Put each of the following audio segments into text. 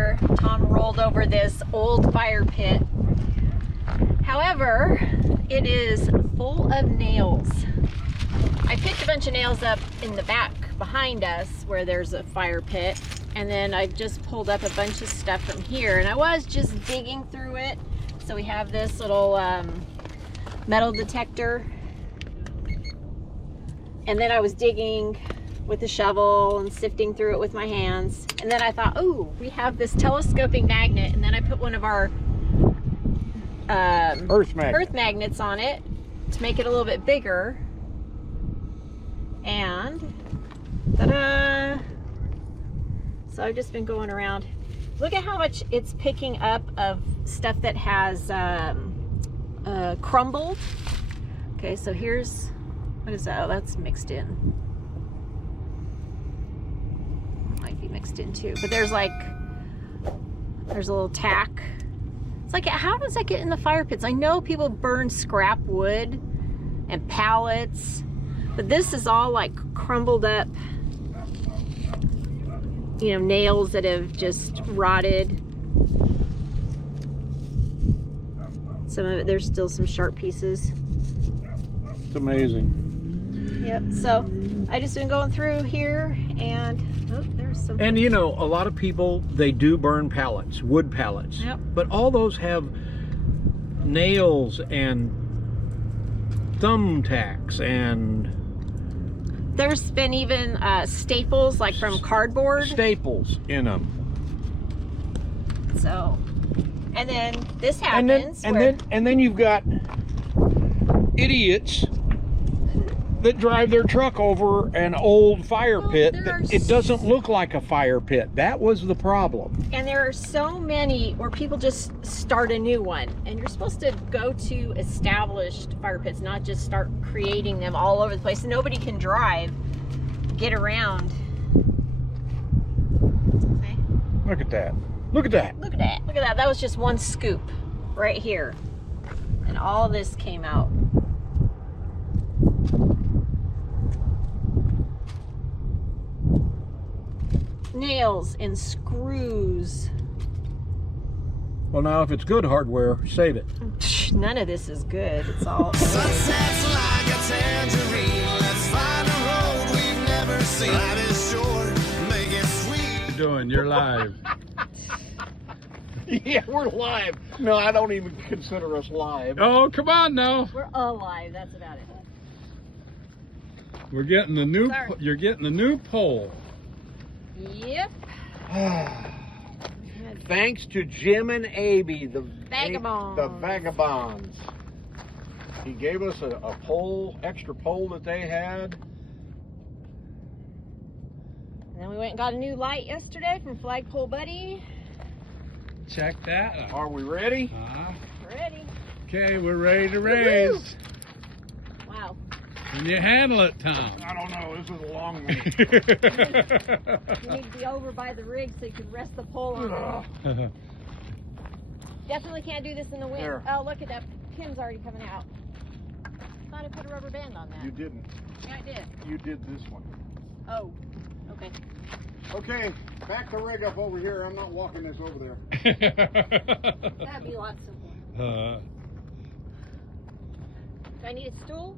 earlier, Tom rolled over this old fire pit. However, it is full of nails. I picked a bunch of nails up in the back behind us where there's a fire pit, and then I just pulled up a bunch of stuff from here, and I was just digging through it. So we have this little metal detector, and then I was digging with a shovel and sifting through it with my hands, and then I thought, oh, we have this telescoping magnet, and then I put one of our earth magnets on it to make it a little bit bigger, and ta-da! So I've just been going around. Look at how much it's picking up of stuff that has crumbled. Okay, so here's, what is that? Oh, that's mixed in. Might be mixed in too, but there's a little tack. It's like, how does that get in the fire pits? I know people burn scrap wood and pallets, but this is all like crumbled up, you know, nails that have just rotted. Some of it, there's still some sharp pieces. It's amazing. Yep, so I just been going through here, and oh, there's some. And you know, a lot of people, they do burn pallets, wood pallets. Yep. But all those have nails and thumbtacks, and there's been even staples, like from cardboard. Staples in them. So, and then this happens. And then you've got idiots that drive their truck over an old fire pit. It doesn't look like a fire pit. That was the problem. And there are so many where people just start a new one. And you're supposed to go to established fire pits, not just start creating them all over the place. Nobody can drive, get around. Okay. Look at that. Look at that. Look at that. Look at that. That was just one scoop right here. And all this came out. Nails and screws. Well, now if it's good hardware, save it. None of this is good. It's all. Sunsets like a tangerine. Let's find a road we've never seen. Life is short, make it sweet. What you doing? You're live. Yeah, we're live. No, I don't even consider us live. Oh, come on now. We're alive. That's about it. We're getting the new. Sorry. You're getting the new pole. Yep. Thanks to Jim and Abby, the vagabonds. He gave us a pole, extra pole that they had. And then we went and got a new light yesterday from Flagpole Buddy. Check that out. Are we ready? Ready. Okay, we're ready to raise. Wow. Can you handle it, Tom? I don't know. This is a long one. You need to be over by the rig so you can rest the pole on it. Definitely can't do this in the wind. There. Oh, look at that. Pin's already coming out. Thought I put a rubber band on that. You didn't. Yeah, I did. You did this one. Oh, okay. Okay, back the rig up over here. I'm not walking this over there. That'd be a lot simpler. Do I need a stool?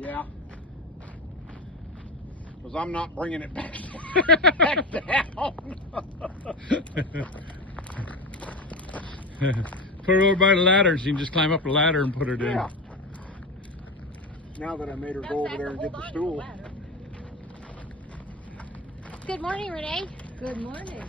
Yeah. Because I'm not bringing it back, back down. Put her over by the ladder. She can just climb up the ladder and put her in. Yeah. Now that I made her go over there and get the stool. Good morning, Renee. Good morning.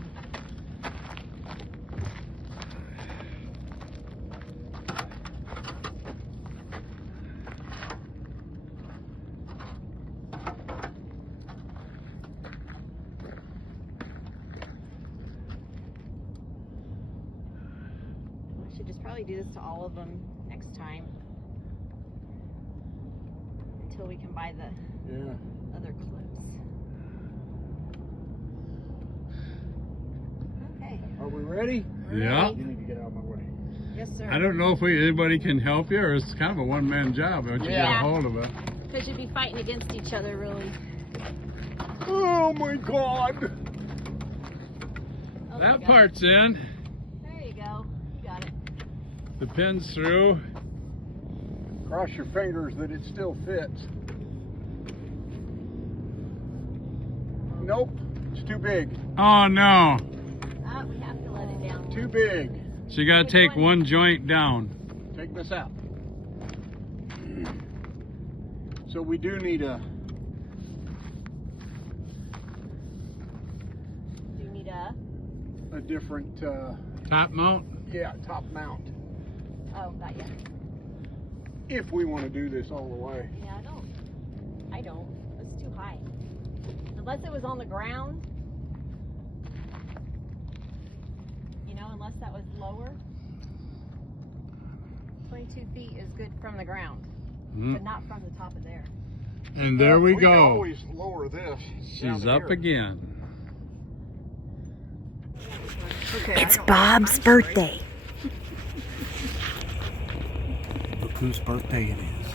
I should just probably do this to all of them next time. Until we can buy the other clips. Okay. Are we ready? Yeah. You need to get out of my way. Yes, sir. I don't know if anybody can help you, or it's kind of a one-man job once you get a hold of it. Because you'd be fighting against each other, really. Oh my God! That part's in. There you go. You got it. The pin's through. Cross your fingers that it still fits. Nope, it's too big. Oh no. We have to let it down. Too big. So you gotta take one joint down. Take this out. So we do need a different Top mount? yeah, top mount. Oh, not yet. If we want to do this all the way. Yeah, I don't. It's too high. Unless it was on the ground. You know, unless that was lower. 22 feet is good from the ground. But not from the top of there. And there we can go. always lower this. She's up again. Okay, It's Bob's birthday. Look whose birthday it is.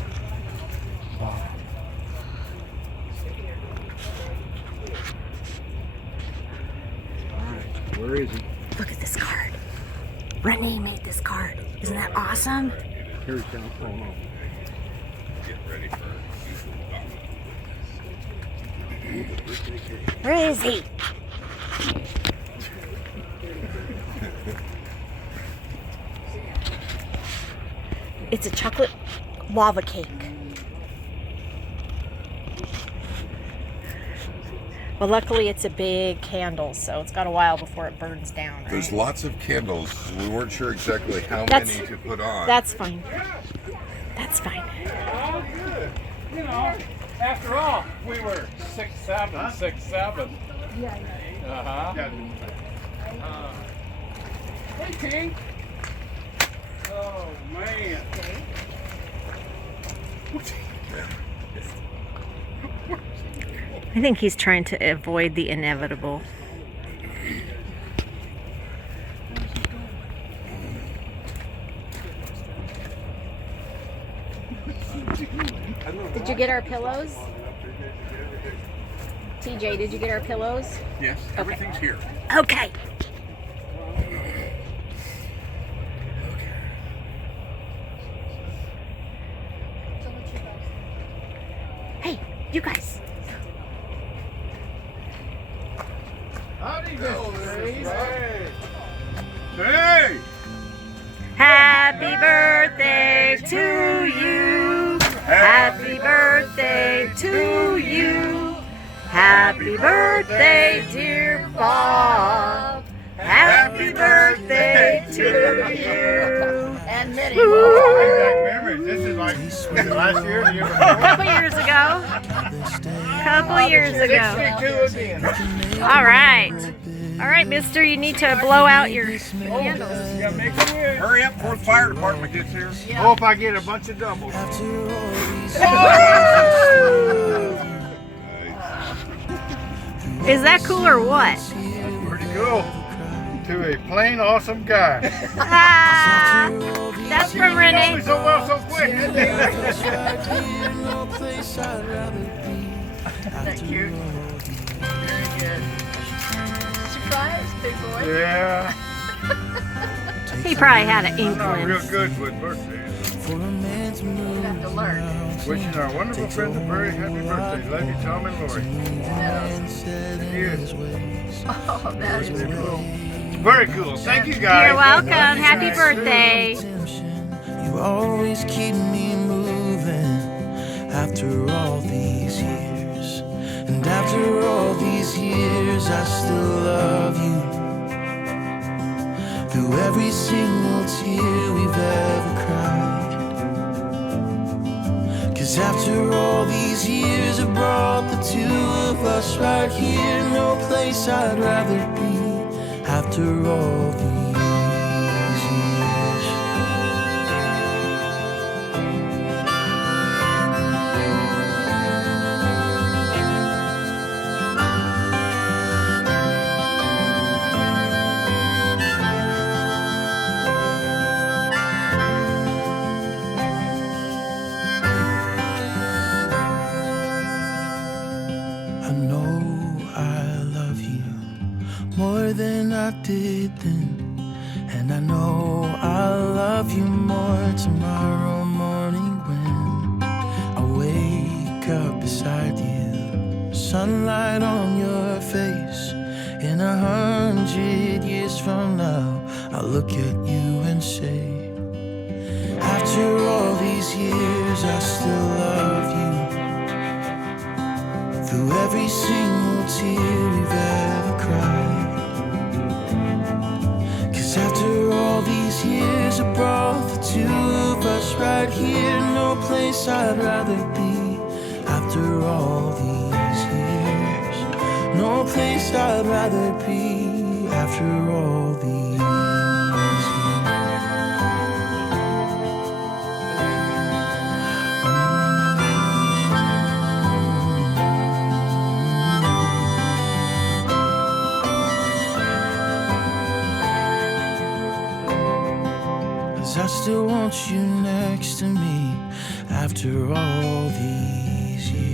Bob. Alright, where is he? Look at this card. Renee made this card. Isn't that awesome? Here he comes. Oh, no. Where is he? It's a chocolate lava cake. Well, luckily it's a big candle, so it's got a while before it burns down. Right? There's lots of candles. We weren't sure exactly how That's- many to put on. That's fine. That's fine. Oh, good. You know, after all, we were 6'7", 6'7". Yeah. Uh-huh. Hey, King. Oh, man. I think he's trying to avoid the inevitable. Did you get our pillows? TJ, did you get our pillows? Yes, everything's here. Okay. Hey, you guys. Howdy, Mr. Hey! Happy birthday to you. Happy birthday to you. Happy birthday, dear Bob. Happy birthday to you. And many Memories. This is like last year, the year before. Couple years ago. Couple years ago. 62 again. All right. All right, mister, you need to blow out your candles. Hurry up before the fire department gets here. Oh, if I get a bunch of doubles. Is that cool or what? Pretty cool. To a plain awesome guy. Ah, that's from Renee. So well, so quick. Isn't it? That's cute. Very good. Surprise, big boy. Yeah. He probably had an I'm not real inkling. good with birthdays. You have to learn. Wishing our wonderful friends a very happy birthday. Love you, Tom and Lori. Yes. Oh, that is cool. Very cool. Thank you, guys. You're welcome. Happy birthday. You always keep me moving after all these years. And after all these years, I still love you. Through every single tear we've ever cried. 'Cause after all these years, I brought the two of us right here. No place I'd rather be. After all these years. I know I love you more than I did then. And I know I'll love you more tomorrow morning when I wake up beside you. Sunlight on your face. In 100 years from now, I'll look at you and say, after all these years, I still love you. Through every single tear we've ever cried. 'Cause after all these years, I brought the two of us right here. No place I'd rather be. After all these years, no place I'd rather be. After all these years. I still want you next to me after all these years.